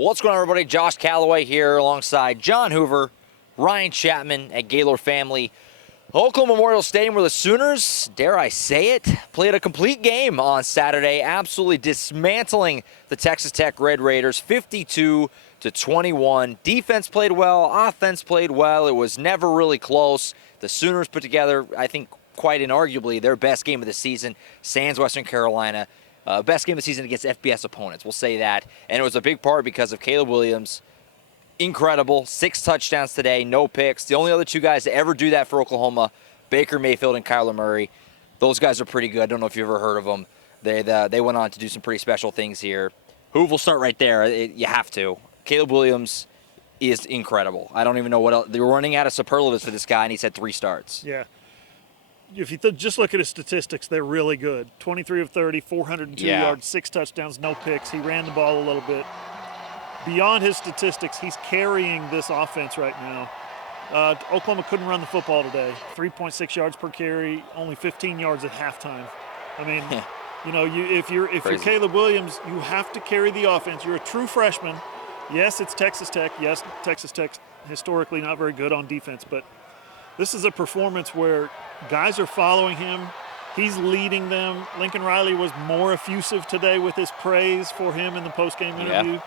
What's going on, everybody? Josh Callaway here alongside John Hoover, Ryan Chapman at Gaylord Family. Oklahoma Memorial Stadium, where the Sooners, dare I say it, played a complete game on Saturday, absolutely dismantling the Texas Tech Red Raiders 52-21. Defense played well, offense played well. It was never really close. The Sooners put together, I think, quite inarguably their best game of the season, sans Western Carolina. Best game of the season against FBS opponents, we'll say that. And it was a big part because of Caleb Williams. Incredible. 6 touchdowns today, no picks. The only other 2 guys to ever do that for Oklahoma, Baker Mayfield and Kyler Murray. Those guys are pretty good. I don't know if you've ever heard of them. They went on to do some pretty special things here. Hoove will start right there. You have to. Caleb Williams is incredible. I don't even know what else. They were running out of superlatives for this guy, and he's had 3 starts. Yeah. If you just look at his statistics, they're really good. 23 of 30, 402 yards, 6 touchdowns, no picks. He ran the ball a little bit. Beyond his statistics, he's carrying this offense right now. Oklahoma couldn't run the football today. 3.6 yards per carry, only 15 yards at halftime. I mean, if you're Caleb Williams, you have to carry the offense. You're a true freshman. Yes, it's Texas Tech. Yes, Texas Tech historically not very good on defense, but this is a performance where guys are following him. He's leading them. Lincoln Riley was more effusive today with his praise for him in the postgame interview.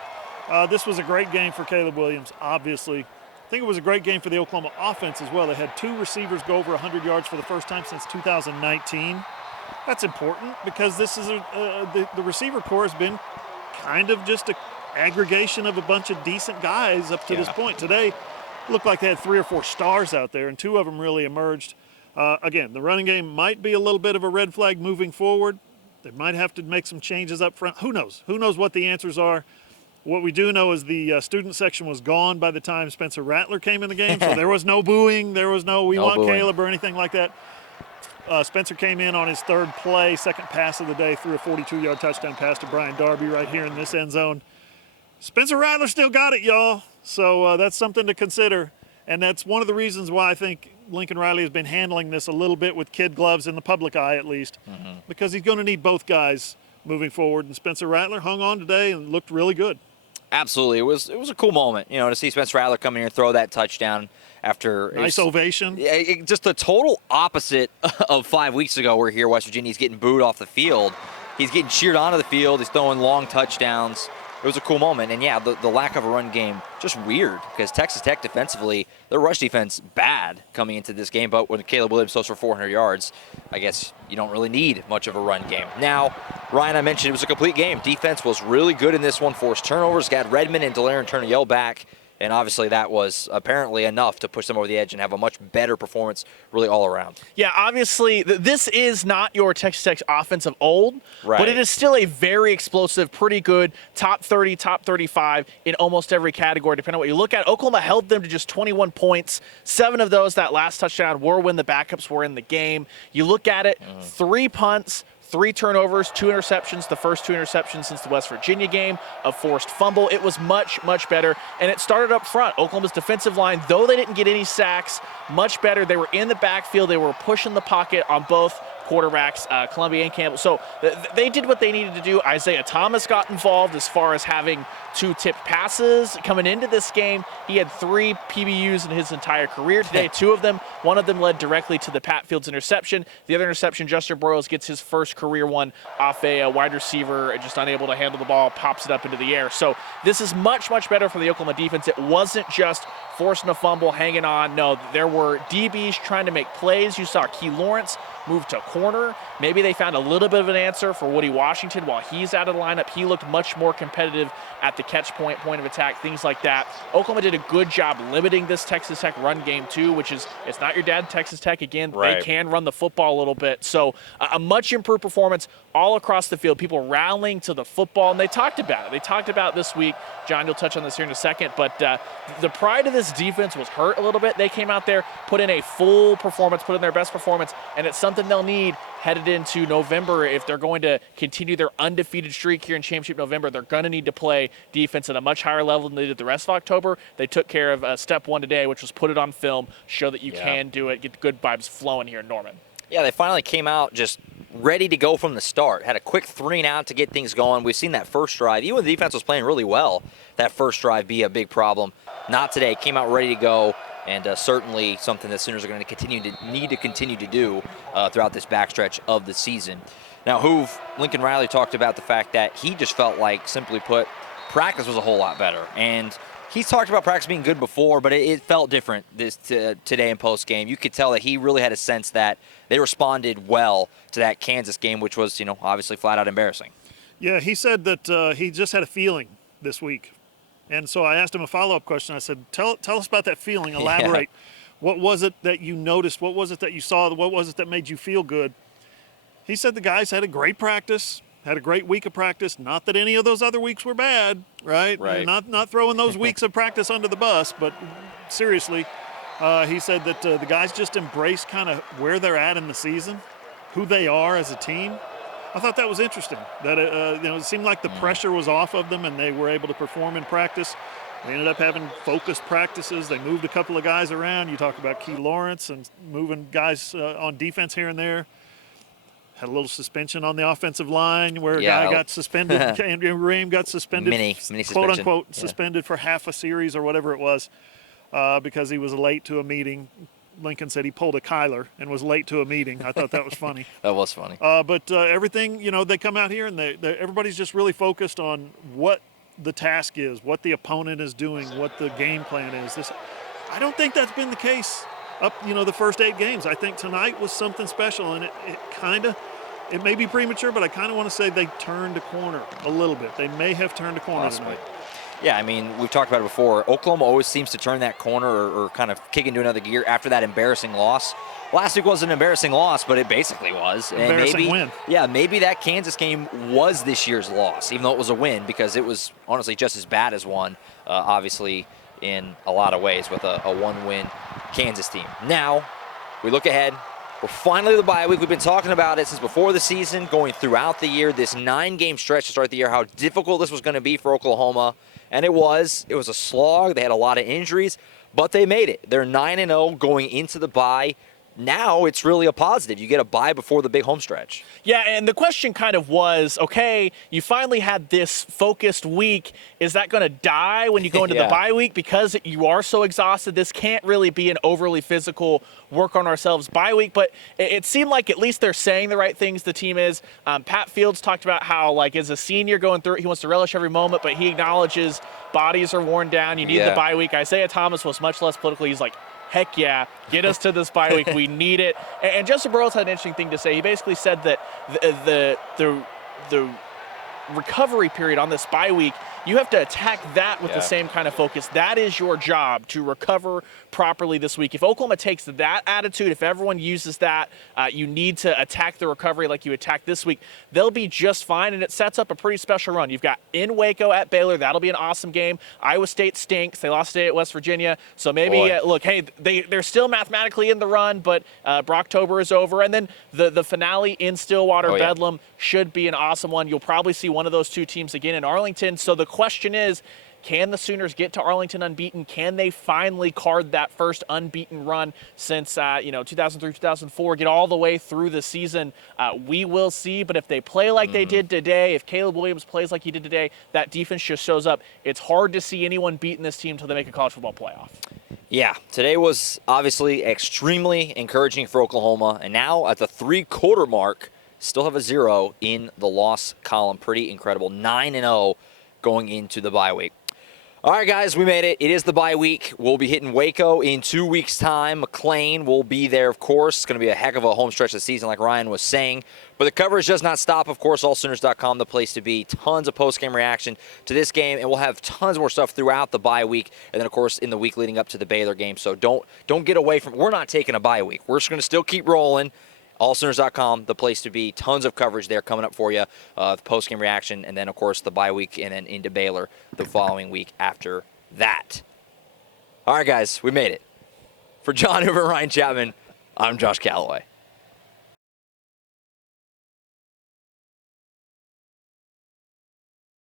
Yeah. This was a great game for Caleb Williams, obviously. I think it was a great game for the Oklahoma offense as well. They had 2 receivers go over 100 yards for the first time since 2019. That's important because this is the receiver corps has been kind of just an aggregation of a bunch of decent guys up to this point. Today, it looked like they had 3 or 4 stars out there, and 2 of them really emerged. Again, the running game might be a little bit of a red flag moving forward. They might have to make some changes up front. Who knows? Who knows what the answers are? What we do know is the student section was gone by the time Spencer Rattler came in the game, so there was no booing. There was no "we want Caleb" or anything like that. Spencer came in on his 3rd play, 2nd pass of the day, threw a 42-yard touchdown pass to Brian Darby right here in this end zone. Spencer Rattler still got it, y'all. So that's something to consider. And that's one of the reasons why I think Lincoln Riley has been handling this a little bit with kid gloves in the public eye at least, because he's going to need both guys moving forward. And Spencer Rattler hung on today and looked really good. Absolutely. It was a cool moment, to see Spencer Rattler come in here and throw that touchdown after nice ovation. Just the total opposite of 5 weeks ago where here West Virginia, he's getting booed off the field. He's getting cheered onto the field. He's throwing long touchdowns. It was a cool moment. And, yeah, the lack of a run game, just weird because Texas Tech defensively, their rush defense bad coming into this game. But when Caleb Williams throws for 400 yards, I guess you don't really need much of a run game. Now, Ryan, I mentioned it was a complete game. Defense was really good in this one, forced turnovers, got Redmond and Delaren Turner-Yell back. And obviously that was apparently enough to push them over the edge and have a much better performance really all around. Yeah, obviously this is not your Texas Tech offense of old, right, but it is still a very explosive, pretty good, top 30, top 35 in almost every category, depending on what you look at. Oklahoma held them to just 21 points. 7 of those, that last touchdown, were when the backups were in the game. You look at it, 3 punts, 3 turnovers, 2 interceptions, the first 2 interceptions since the West Virginia game, a forced fumble. It was much, much better, and it started up front. Oklahoma's defensive line, though they didn't get any sacks, much better. They were in the backfield. They were pushing the pocket on both quarterbacks, Columbia and Campbell. So they did what they needed to do. Isaiah Thomas got involved as far as having 2 tipped passes. Coming into this game, he had 3 PBUs in his entire career today. 2 of them, one of them led directly to the Pat Fields interception. The other interception, Justin Broyles gets his first career one off a wide receiver, just unable to handle the ball, pops it up into the air. So this is much, much better for the Oklahoma defense. It wasn't just forcing a fumble, hanging on. No, there were DBs trying to make plays. You saw Key Lawrence move to corner. Maybe they found a little bit of an answer for Woody Washington while he's out of the lineup. He looked much more competitive at the catch point, point of attack, things like that. Oklahoma did a good job limiting this Texas Tech run game too, which is, it's not your dad Texas Tech again. Right. They can run the football a little bit. So a much improved performance all across the field, people rallying to the football, and they talked about it. They talked about this week. John, you'll touch on this here in a second, but the pride of this defense was hurt a little bit. They came out there, put in a full performance, put in their best performance, and it's something they'll need headed into November. If they're going to continue their undefeated streak here in Championship November, they're going to need to play defense at a much higher level than they did the rest of October. They took care of step 1 today, which was put it on film, show that you can do it, get the good vibes flowing here in Norman. Yeah, they finally came out just ready to go from the start. Had a quick 3-and-out to get things going. We've seen that first drive, even when the defense was playing really well, that first drive be a big problem. Not today. Came out ready to go, and certainly something that Sooners are going to need to continue to do throughout this backstretch of the season. Now, Lincoln Riley talked about the fact that he just felt like, simply put, practice was a whole lot better. And he's talked about practice being good before, but it felt different today in postgame. You could tell that he really had a sense that they responded well to that Kansas game, which was, obviously flat out embarrassing. Yeah, he said that he just had a feeling this week. And so I asked him a follow-up question. I said, tell us about that feeling. Elaborate. Yeah. What was it that you noticed? What was it that you saw? What was it that made you feel good? He said the guys had a great practice, had a great week of practice. Not that any of those other weeks were bad, right? Right. Not throwing those weeks of practice under the bus, but seriously, he said that the guys just embrace kind of where they're at in the season, who they are as a team. I thought that was interesting. That it seemed like the pressure was off of them, and they were able to perform in practice. They ended up having focused practices. They moved a couple of guys around. You talk about Key Lawrence and moving guys on defense here and there. Had a little suspension on the offensive line where a guy got suspended. Andrew Ream got suspended, mini quote unquote, suspended for half a series or whatever it was, because he was late to a meeting. Lincoln said he pulled a Kyler and was late to a meeting. I thought that was funny. That was funny. But everything, they come out here and everybody's just really focused on what the task is, what the opponent is doing, what the game plan is. I don't think that's been the case up, the first 8 games. I think tonight was something special, and it may be premature, but I kind of want to say they turned a corner a little bit. They may have turned a corner tonight. Yeah, I mean, we've talked about it before. Oklahoma always seems to turn that corner or kind of kick into another gear after that embarrassing loss. Last week was an embarrassing loss, but it basically was. Embarrassing win. Yeah, maybe that Kansas game was this year's loss, even though it was a win, because it was honestly just as bad as one, obviously, in a lot of ways with a 1-win Kansas team. Now, we look ahead. We're finally the bye week. We've been talking about it since before the season, going throughout the year, this 9-game stretch to start the year, how difficult this was going to be for Oklahoma. And it was a slog. They had a lot of injuries, but they made it. They're 9-0 going into the bye. Now it's really a positive. You get a bye before the big home stretch. Yeah, and the question kind of was, okay, you finally had this focused week. Is that going to die when you go into the bye week because you are so exhausted? This can't really be an overly physical work on ourselves bye week, but it seemed like at least they're saying the right things, the team is. Pat Fields talked about how, like, as a senior going through it, he wants to relish every moment, but he acknowledges bodies are worn down. You need the bye week. Isaiah Thomas was much less political. He's like, heck yeah, get us to this bye week. We need it. And Justin Burrows had an interesting thing to say. He basically said that the recovery period on this bye week, you have to attack that with the same kind of focus. That is your job, to recover properly this week. If Oklahoma takes that attitude, if everyone uses that, you need to attack the recovery like you attacked this week, they'll be just fine, and it sets up a pretty special run. You've got in Waco at Baylor. That'll be an awesome game. Iowa State stinks. They lost today at West Virginia. So maybe, look, hey, they're still mathematically in the run, but Brocktober is over. And then the finale in Stillwater, Bedlam, should be an awesome one. You'll probably see one of those two teams again in Arlington. So the question is, can the Sooners get to Arlington unbeaten? Can they finally card that first unbeaten run since 2003, 2004, get all the way through the season? We will see, but if they play like they did today, if Caleb Williams plays like he did today, that defense just shows up. It's hard to see anyone beating this team until they make a college football playoff. Yeah, today was obviously extremely encouraging for Oklahoma, and now at the 3-quarter mark, still have a 0 in the loss column. Pretty incredible. 9-0 going into the bye week. All right, guys, we made it. It is the bye week. We'll be hitting Waco in 2 weeks' time. McLean will be there, of course. It's going to be a heck of a home stretch of the season, like Ryan was saying. But the coverage does not stop. Of course, allsooners.com, the place to be. Tons of post-game reaction to this game, and we'll have tons more stuff throughout the bye week, and then, of course, in the week leading up to the Baylor game. So don't get away from it. We're not taking a bye week. We're just going to still keep rolling. allsooners.com, the place to be. Tons of coverage there coming up for you. The post-game reaction, and then, of course, the bye week, and then into Baylor the following week after that. All right, guys, we made it. For John Hoover and Ryan Chapman, I'm Josh Callaway.